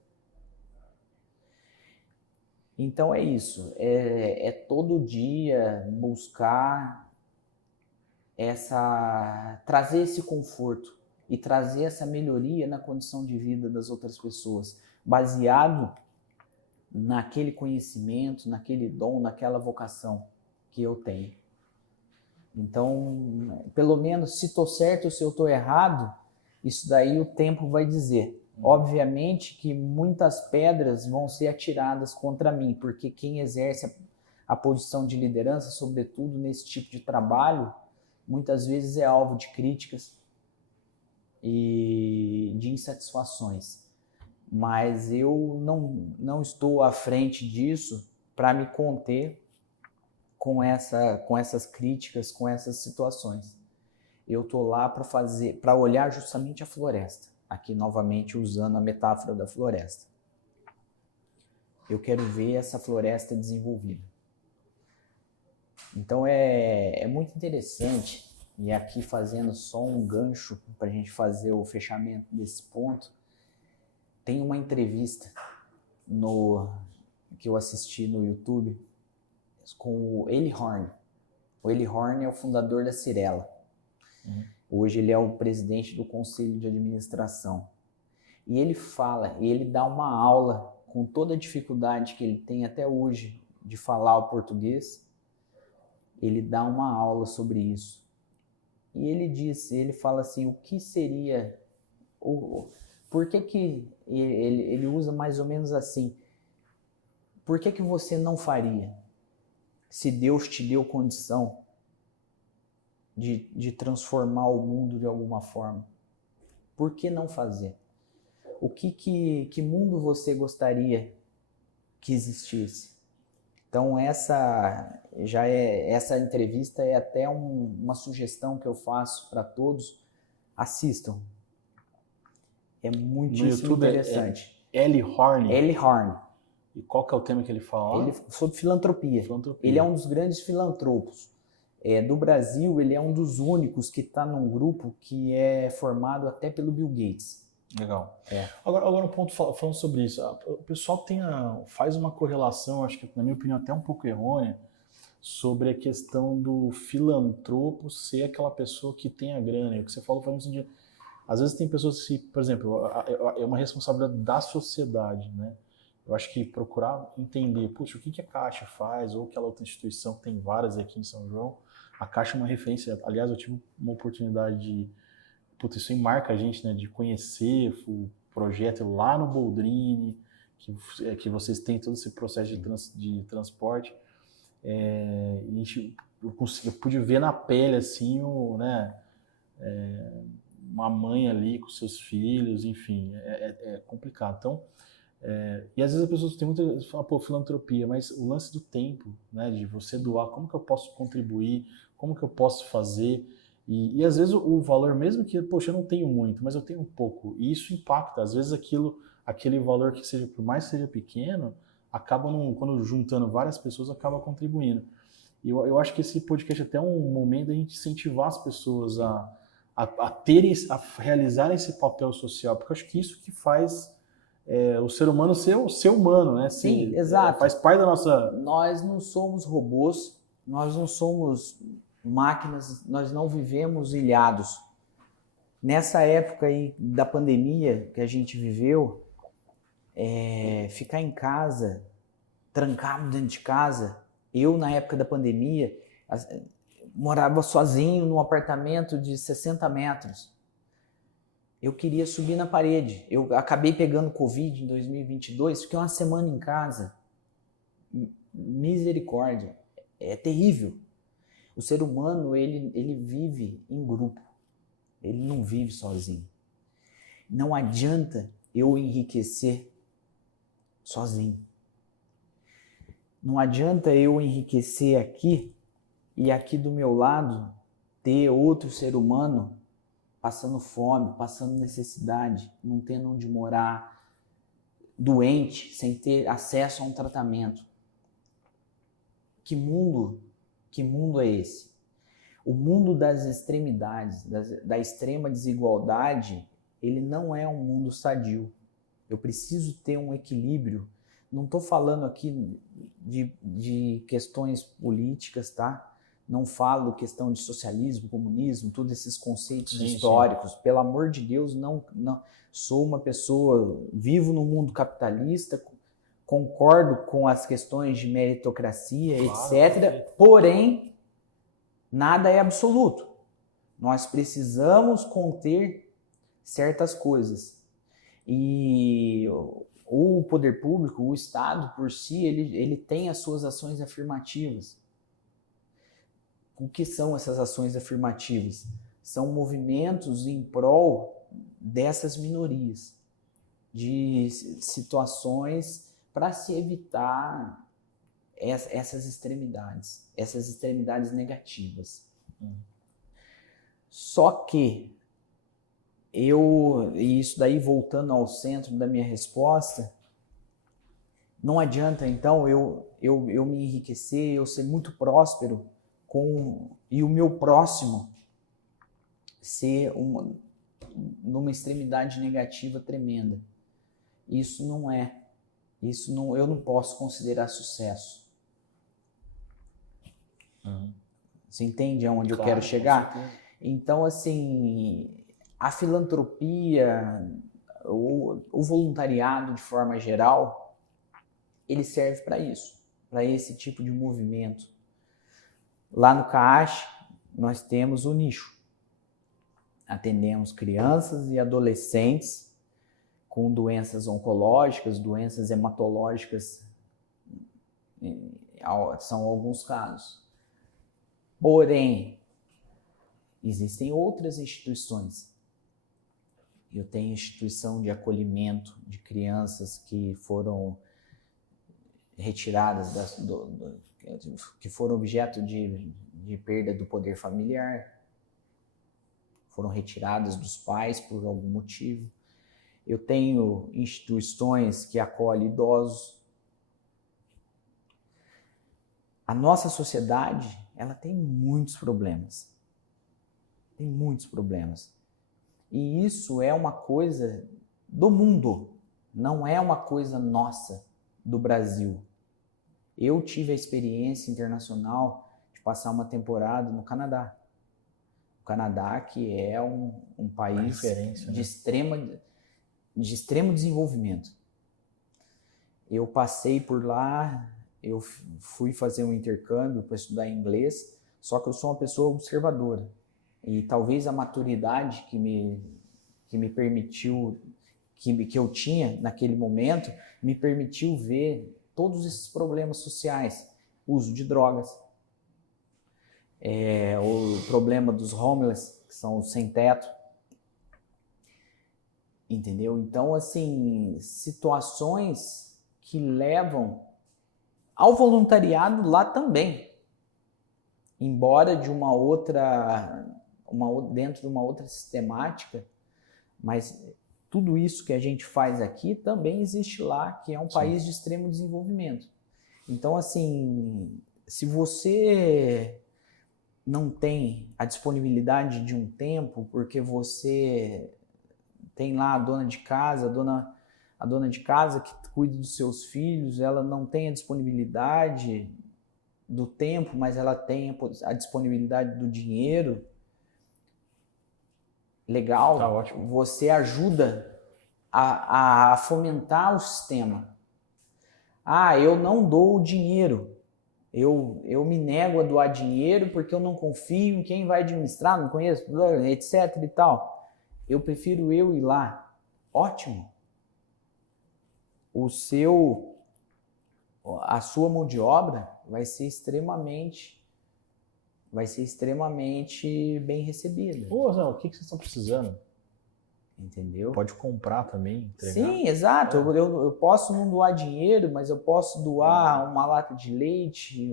Então é isso, é todo dia buscar trazer esse conforto e trazer essa melhoria na condição de vida das outras pessoas, baseado naquele conhecimento, naquele dom, naquela vocação que eu tenho. Então, pelo menos, se estou certo ou se eu estou errado, isso daí o tempo vai dizer. Obviamente que muitas pedras vão ser atiradas contra mim, porque quem exerce a posição de liderança, sobretudo nesse tipo de trabalho, muitas vezes é alvo de críticas e de insatisfações. Mas eu não estou à frente disso para me conter com essas críticas, com essas situações. Eu estou lá para olhar justamente a floresta. Aqui, novamente, usando a metáfora da floresta. Eu quero ver essa floresta desenvolvida. Então, é muito interessante, e aqui fazendo só um gancho para a gente fazer o fechamento desse ponto, tem uma entrevista que eu assisti no YouTube com o Eli Horn. O Eli Horn é o fundador da Cirela. Hoje ele é o presidente do conselho de administração. E ele dá uma aula com toda a dificuldade que ele tem até hoje de falar o português. Ele dá uma aula sobre isso. E ele fala assim, o que seria... Por que ele usa mais ou menos assim? Por que você não faria? Se Deus te deu condição de transformar o mundo de alguma forma, por que não fazer? Que mundo você gostaria que existisse? Então essa entrevista é até uma sugestão que eu faço para todos. Assistam. É muitíssimo interessante. Eli Horn. Eli Horn. E qual que é o tema que ele fala? Sobre filantropia. Ele é um dos grandes filantropos. Do Brasil, ele é um dos únicos que está num grupo que é formado até pelo Bill Gates. Legal. Agora um ponto falando sobre isso. O pessoal faz uma correlação, acho que na minha opinião até um pouco errônea, sobre a questão do filantropo ser aquela pessoa que tem a grana. E o que você falou faz um sentido. Às vezes tem pessoas que, por exemplo, é uma responsabilidade da sociedade, né? Eu acho que procurar entender, puxa, o que a Caixa faz, ou aquela outra instituição que tem várias aqui em São João. A Caixa é uma referência. Aliás, eu tive uma oportunidade de... Puta, isso aí marca a gente, né? De conhecer o projeto lá no Boldrini, que vocês têm todo esse processo de transporte. Eu pude ver na pele, assim, uma mãe ali com seus filhos, enfim, é complicado. Então, e às vezes as pessoas têm falam, filantropia, mas o lance do tempo, né, de você doar, como que eu posso contribuir, como que eu posso fazer, e às vezes o valor, mesmo que, poxa, eu não tenho muito, mas eu tenho um pouco, e isso impacta, às vezes aquele valor que seja, por mais que seja pequeno, acaba, quando juntando várias pessoas, acaba contribuindo. E eu acho que esse podcast é até um momento da gente incentivar as pessoas a realizar esse papel social, porque eu acho que isso que faz o ser humano ser humano, né? Sim, exato. Faz parte da nossa... Nós não somos robôs, nós não somos máquinas, nós não vivemos ilhados. Nessa época aí da pandemia que a gente viveu, ficar em casa, trancado dentro de casa, eu na época da pandemia morava sozinho num apartamento de 60 metros. Eu queria subir na parede. Eu acabei pegando Covid em 2022, fiquei uma semana em casa. Misericórdia. É terrível. O ser humano, ele vive em grupo. Ele não vive sozinho. Não adianta eu enriquecer sozinho. Não adianta eu enriquecer aqui e aqui do meu lado ter outro ser humano passando fome, passando necessidade, não tendo onde morar, doente, sem ter acesso a um tratamento. Que mundo é esse? O mundo das extremidades, da extrema desigualdade, ele não é um mundo sadio. Eu preciso ter um equilíbrio. Não estou falando aqui de questões políticas, tá? não falo questão de socialismo, comunismo, todos esses conceitos Sim, históricos. Sim. Pelo amor de Deus, não sou uma pessoa, vivo no mundo capitalista, concordo com as questões de meritocracia, claro, etc. Porém, nada é absoluto. Nós precisamos conter certas coisas. E o poder público, o Estado por si, ele tem as suas ações afirmativas. O que são essas ações afirmativas? São movimentos em prol dessas minorias, de situações para se evitar essas extremidades negativas. Só que e isso daí voltando ao centro da minha resposta, não adianta então eu me enriquecer, eu ser muito próspero e o meu próximo ser numa extremidade negativa tremenda. Isso eu não posso considerar sucesso. Você entende aonde eu quero chegar? Então, assim, a filantropia, o voluntariado de forma geral, ele serve para isso, para esse tipo de movimento. Lá no CAASH, nós temos o nicho. Atendemos crianças e adolescentes com doenças oncológicas, doenças hematológicas, são alguns casos. Porém, existem outras instituições. Eu tenho instituição de acolhimento de crianças que foram retiradas, que foram objeto de perda do poder familiar, foram retiradas dos pais por algum motivo. Eu tenho instituições que acolhem idosos. A nossa sociedade, ela tem muitos problemas. Tem muitos problemas. E isso é uma coisa do mundo, não é uma coisa nossa, do Brasil. Eu tive a experiência internacional de passar uma temporada no Canadá. O Canadá, que é um país de extremo desenvolvimento. Eu passei por lá, eu fui fazer um intercâmbio para estudar inglês, só que eu sou uma pessoa observadora. E talvez a maturidade que me permitiu, que eu tinha naquele momento, me permitiu ver todos esses problemas sociais. Uso de drogas, o problema dos homeless, que são os sem teto. Entendeu? Então, assim, situações que levam ao voluntariado lá também. Embora de dentro de uma outra sistemática, mas tudo isso que a gente faz aqui também existe lá, que é um país de extremo desenvolvimento. Então, assim, se você não tem a disponibilidade de um tempo, porque você tem lá a dona de casa, a dona de casa que cuida dos seus filhos, ela não tem a disponibilidade do tempo, mas ela tem a disponibilidade do dinheiro, legal, tá ótimo. Você ajuda a fomentar o sistema. Eu não dou o dinheiro, eu me nego a doar dinheiro porque eu não confio em quem vai administrar, não conheço, etc e tal. Eu prefiro eu ir lá. Ótimo. A sua mão de obra vai ser extremamente bem recebida. Pô, Zé, o que vocês estão precisando? Entendeu? Pode comprar também, entregar. Sim, exato. Eu posso não doar dinheiro, mas eu posso doar uma lata de leite,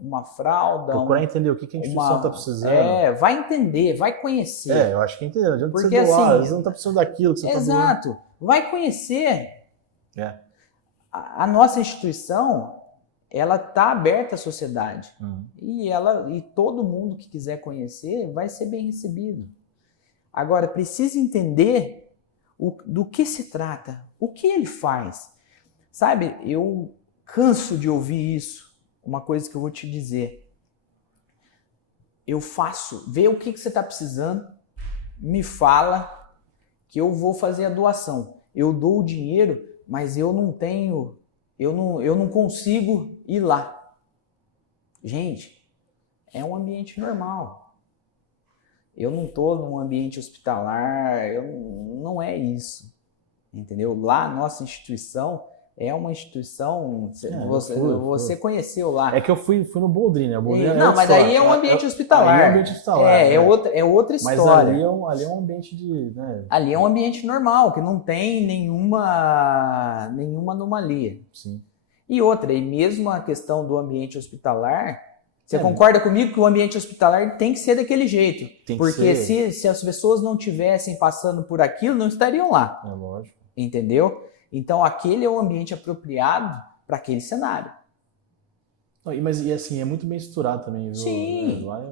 uma fralda. Procurar entender o que a instituição está precisando. Vai entender, vai conhecer. Eu acho que entender. Não adianta porque, você doar, assim, eles não estão precisando daquilo que você está doando. Exato. Vai conhecer. A nossa instituição, ela está aberta à sociedade. E todo mundo que quiser conhecer vai ser bem recebido. Agora, precisa entender do que se trata, o que ele faz. Sabe, eu canso de ouvir isso, uma coisa que eu vou te dizer. eu faço, vê o que você está precisando, me fala que eu vou fazer a doação. Eu dou o dinheiro, mas eu não consigo ir lá. Gente, é um ambiente normal. Eu não estou num ambiente hospitalar, não é isso, entendeu? Lá, a nossa instituição é uma instituição, você conheceu lá. É que eu fui no Boldrin, né? Não, mas aí é um ambiente hospitalar. É um ambiente hospitalar. É outra história. Mas ali é um ambiente de... Né? Ali é um ambiente normal, que não tem nenhuma anomalia. Sim. E outra, e mesmo a questão do ambiente hospitalar, você concorda comigo que o ambiente hospitalar tem que ser daquele jeito? Porque se as pessoas não estivessem passando por aquilo, não estariam lá. É lógico. Entendeu? Então, aquele é o ambiente apropriado para aquele cenário. Mas assim, é muito bem estruturado também, viu? Sim, Lá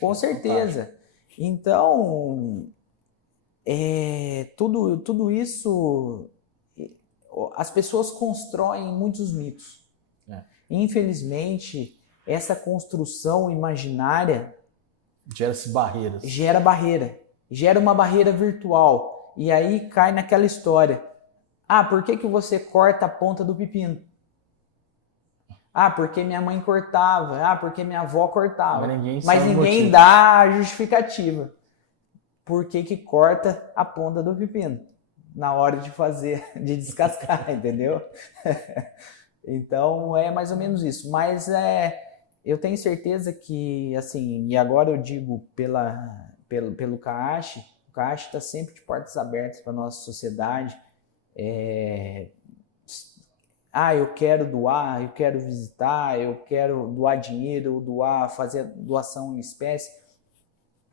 com certeza. Fantástico. Então, tudo isso, as pessoas constroem muitos mitos. Infelizmente, essa construção imaginária gera-se barreiras. Gera uma barreira virtual. E aí cai naquela história. Ah, por que você corta a ponta do pepino? Ah, porque minha mãe cortava. Ah, porque minha avó cortava. Mas ninguém dá a justificativa. Por que que corta a ponta do pepino? Na hora de fazer, de descascar, entendeu? Então, é mais ou menos isso. Mas eu tenho certeza que, assim, e agora eu digo pelo CAASH, o CAASH está sempre de portas abertas para a nossa sociedade. Eu quero doar, eu quero visitar, eu quero doar dinheiro, fazer doação em espécie.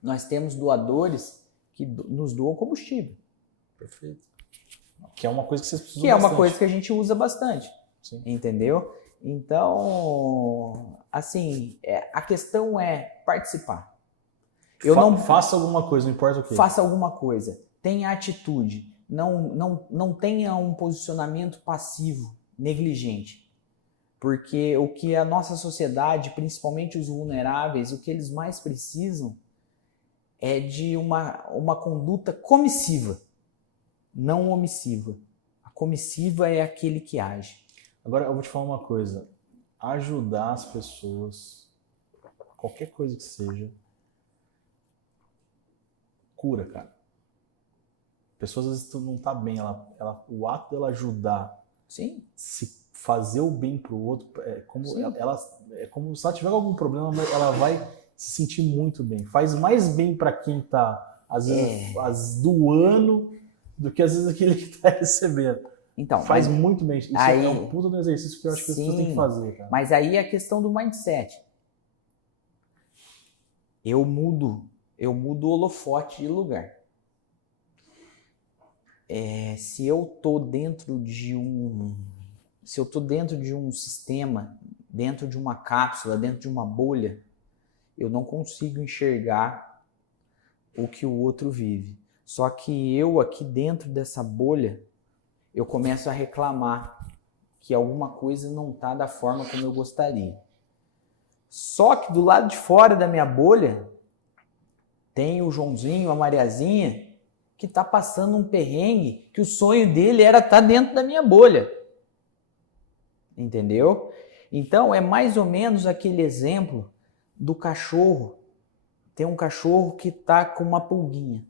Nós temos doadores que nos doam combustível. Perfeito. Que é uma coisa que vocês precisam bastante. Que é uma coisa que a gente usa bastante. Sim. Entendeu? Então, assim, a questão é participar. Faça alguma coisa, não importa o quê. Faça alguma coisa. Tenha atitude. Não tenha um posicionamento passivo, negligente. Porque o que a nossa sociedade, principalmente os vulneráveis, o que eles mais precisam é de uma conduta comissiva, não omissiva. A comissiva é aquele que age. Agora eu vou te falar uma coisa. Ajudar as pessoas, qualquer coisa que seja, cura, cara. A pessoa às vezes não tá bem, o ato dela ajudar, sim, se fazer o bem pro outro, é como se ela tiver algum problema, ela vai se sentir muito bem. Faz mais bem para quem tá, às vezes, doando, do que às vezes aquele que tá recebendo. Então, faz muito bem. Isso é um puta do exercício que eu acho que as pessoas têm que fazer, cara. Mas aí é a questão do mindset. Eu mudo o holofote de lugar. Se eu tô dentro de um sistema, dentro de uma cápsula, dentro de uma bolha, eu não consigo enxergar o que o outro vive. Só que eu aqui dentro dessa bolha, eu começo a reclamar que alguma coisa não tá da forma como eu gostaria. Só que do lado de fora da minha bolha, tem o Joãozinho, a Mariazinha, que tá passando um perrengue, que o sonho dele era estar dentro da minha bolha. Entendeu? Então, é mais ou menos aquele exemplo do cachorro. Tem um cachorro que tá com uma pulguinha.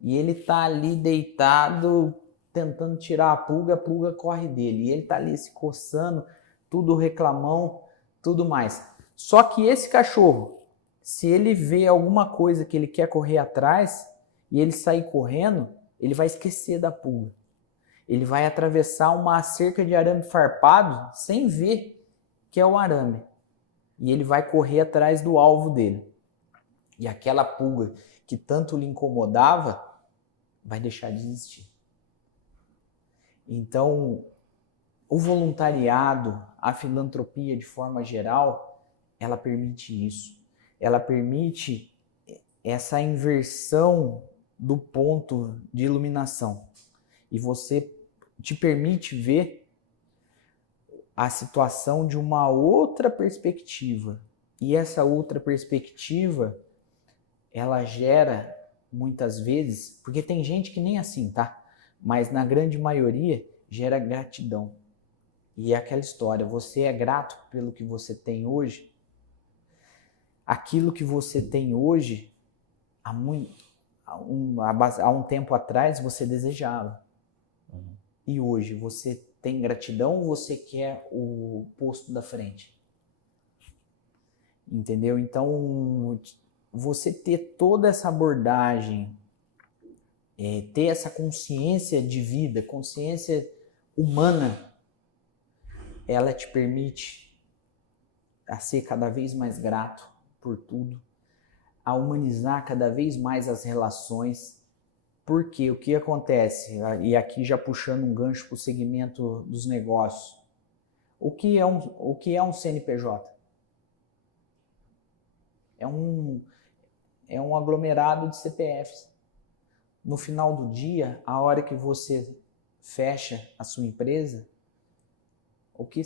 E ele tá ali deitado, tentando tirar a pulga corre dele. E ele tá ali se coçando, tudo reclamão, tudo mais. Só que esse cachorro, se ele vê alguma coisa que ele quer correr atrás e ele sair correndo, ele vai esquecer da pulga. Ele vai atravessar uma cerca de arame farpado sem ver que é o arame. E ele vai correr atrás do alvo dele. E aquela pulga que tanto lhe incomodava vai deixar de existir. Então, o voluntariado, a filantropia de forma geral, ela permite isso. Ela permite essa inversão do ponto de iluminação. E você te permite ver a situação de uma outra perspectiva. E essa outra perspectiva, ela gera muitas vezes, porque tem gente que nem assim, tá? Mas na grande maioria gera gratidão. E é aquela história, você é grato pelo que você tem hoje? Aquilo que você tem hoje, há um tempo atrás, você desejava. E hoje, você tem gratidão ou você quer o posto da frente? Entendeu? Então, você ter toda essa abordagem, ter essa consciência de vida, consciência humana, ela te permite a ser cada vez mais grato por tudo, a humanizar cada vez mais as relações, porque o que acontece, e aqui já puxando um gancho para o segmento dos negócios, o que é um CNPJ? É um aglomerado de CPFs. No final do dia, a hora que você fecha a sua empresa, o que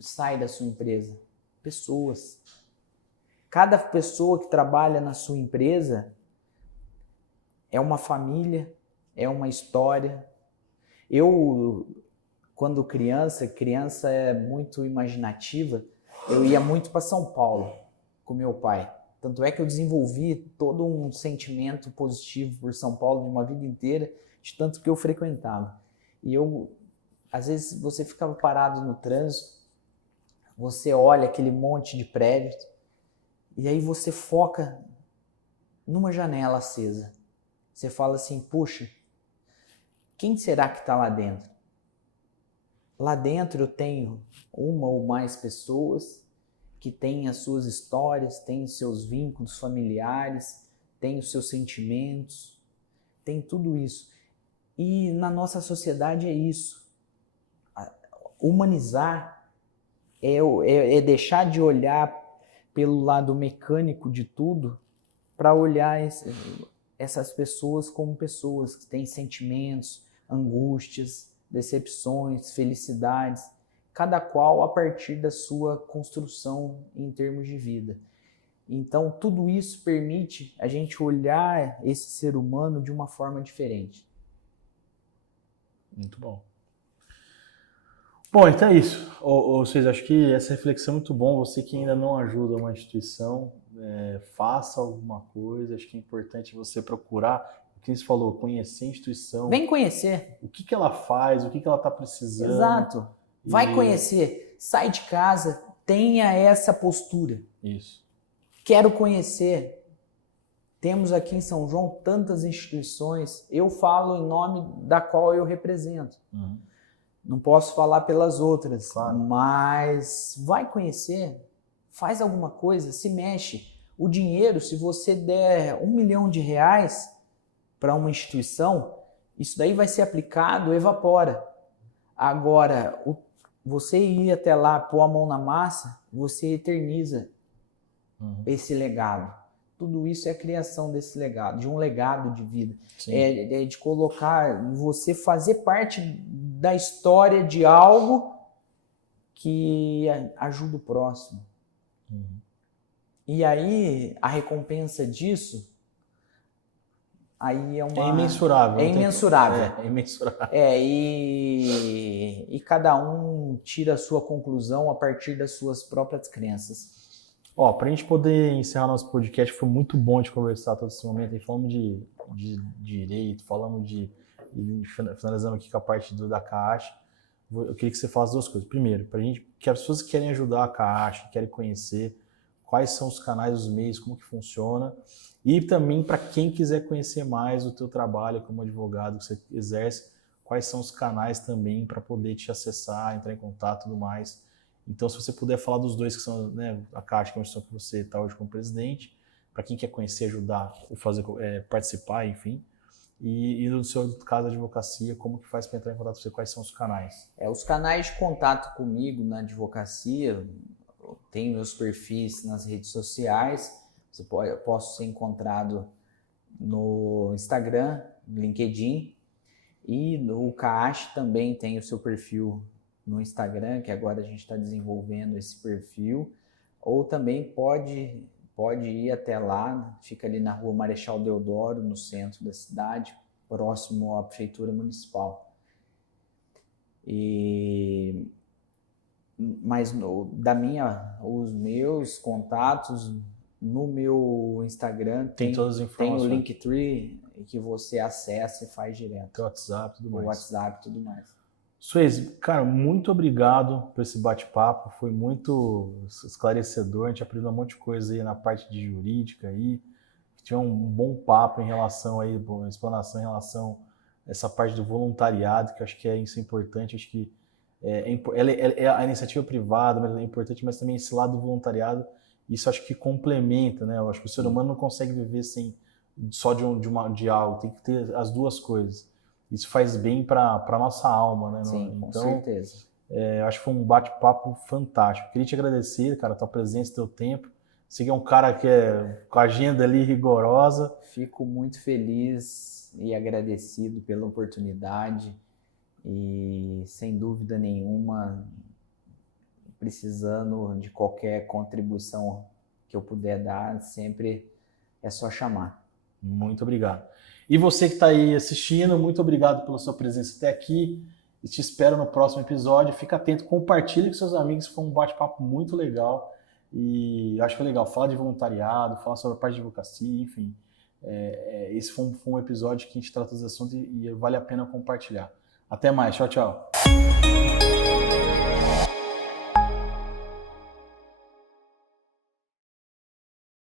sai da sua empresa? Pessoas. Cada pessoa que trabalha na sua empresa é uma família, é uma história. Eu, quando criança é muito imaginativa, eu ia muito para São Paulo com meu pai. Tanto é que eu desenvolvi todo um sentimento positivo por São Paulo de uma vida inteira, de tanto que eu frequentava. E às vezes você ficava parado no trânsito, você olha aquele monte de prédios, e aí você foca numa janela acesa. Você fala assim, puxa, quem será que está lá dentro? Lá dentro eu tenho uma ou mais pessoas que têm as suas histórias, têm os seus vínculos familiares, têm os seus sentimentos, tem tudo isso. E na nossa sociedade é isso. Humanizar é deixar de olhar pelo lado mecânico de tudo para olhar essas pessoas como pessoas que têm sentimentos, angústias, decepções, felicidades, cada qual a partir da sua construção em termos de vida. Então, tudo isso permite a gente olhar esse ser humano de uma forma diferente. Muito bom. Bom, então é isso. Vocês acho que essa reflexão é muito bom. Você que ainda não ajuda uma instituição, faça alguma coisa. Acho que é importante você procurar, o que você falou, conhecer a instituição. Vem conhecer. O que ela faz, o que ela está precisando. Exato. Vai conhecer. Sai de casa, tenha essa postura. Isso. Quero conhecer. Temos aqui em São João tantas instituições. Eu falo em nome da qual eu represento. Uhum. Não posso falar pelas outras, claro. Mas vai conhecer, faz alguma coisa, se mexe. O dinheiro, se você der R$1 milhão para uma instituição, isso daí vai ser aplicado, evapora. Agora, você ir até lá, pôr a mão na massa, você eterniza esse legado. Tudo isso é a criação desse legado, de um legado de vida. É de colocar, você fazer parte da história de algo que ajuda o próximo. E aí, a recompensa disso, aí é imensurável. É imensurável. É imensurável. E cada um tira a sua conclusão a partir das suas próprias crenças. Para a gente poder encerrar nosso podcast, foi muito bom de conversar todo esse momento. Aí falamos de direito, falamos finalizamos aqui com a parte da Caixa. Eu queria que você falasse duas coisas. Primeiro, para a gente, que as pessoas que querem ajudar a Caixa, querem conhecer quais são os canais, os meios, como que funciona. E também para quem quiser conhecer mais o teu trabalho como advogado que você exerce, quais são os canais também para poder te acessar, entrar em contato e tudo mais. Então, se você puder falar dos dois que são, a Caixa, que é uma instituição que você está hoje como presidente, para quem quer conhecer, ajudar, participar, enfim. E no seu caso, a advocacia, como que faz para entrar em contato com você? Quais são os canais? Os canais de contato comigo na advocacia, tem meus perfis nas redes sociais, posso ser encontrado no Instagram, no LinkedIn, e no Caixa também tem o seu perfil no Instagram, que agora a gente está desenvolvendo esse perfil, ou também pode ir até lá, fica ali na rua Marechal Deodoro, no centro da cidade, próximo à Prefeitura Municipal. Mas os meus contatos no meu Instagram Tem todas as tem informações. o Linktree que você acessa e faz direto. Tem o WhatsApp, tudo O mais. WhatsApp, tudo mais. Suez, cara, muito obrigado por esse bate-papo, foi muito esclarecedor, a gente aprendeu um monte de coisa aí na parte de jurídica aí, tinha um bom papo em relação aí, uma explanação em relação a essa parte do voluntariado, que eu acho que isso é importante, acho que a iniciativa privada é importante, mas também esse lado do voluntariado, isso acho que complementa, né? Eu acho que o ser humano não consegue viver só de algo, tem que ter as duas coisas. Isso faz bem para a nossa alma, né? Sim, então, com certeza. Eu acho que foi um bate-papo fantástico. Queria te agradecer, cara, a tua presença, teu tempo. Você que é um cara que é com a agenda ali rigorosa. Fico muito feliz e agradecido pela oportunidade e, sem dúvida nenhuma, precisando de qualquer contribuição que eu puder dar, sempre é só chamar. Muito obrigado. E você que está aí assistindo, muito obrigado pela sua presença até aqui. E te espero no próximo episódio. Fica atento, compartilhe com seus amigos. Foi um bate-papo muito legal. E acho que é legal falar de voluntariado, falar sobre a parte de advocacia, enfim. Esse foi um episódio que a gente trata dos assuntos e vale a pena compartilhar. Até mais. Tchau, tchau.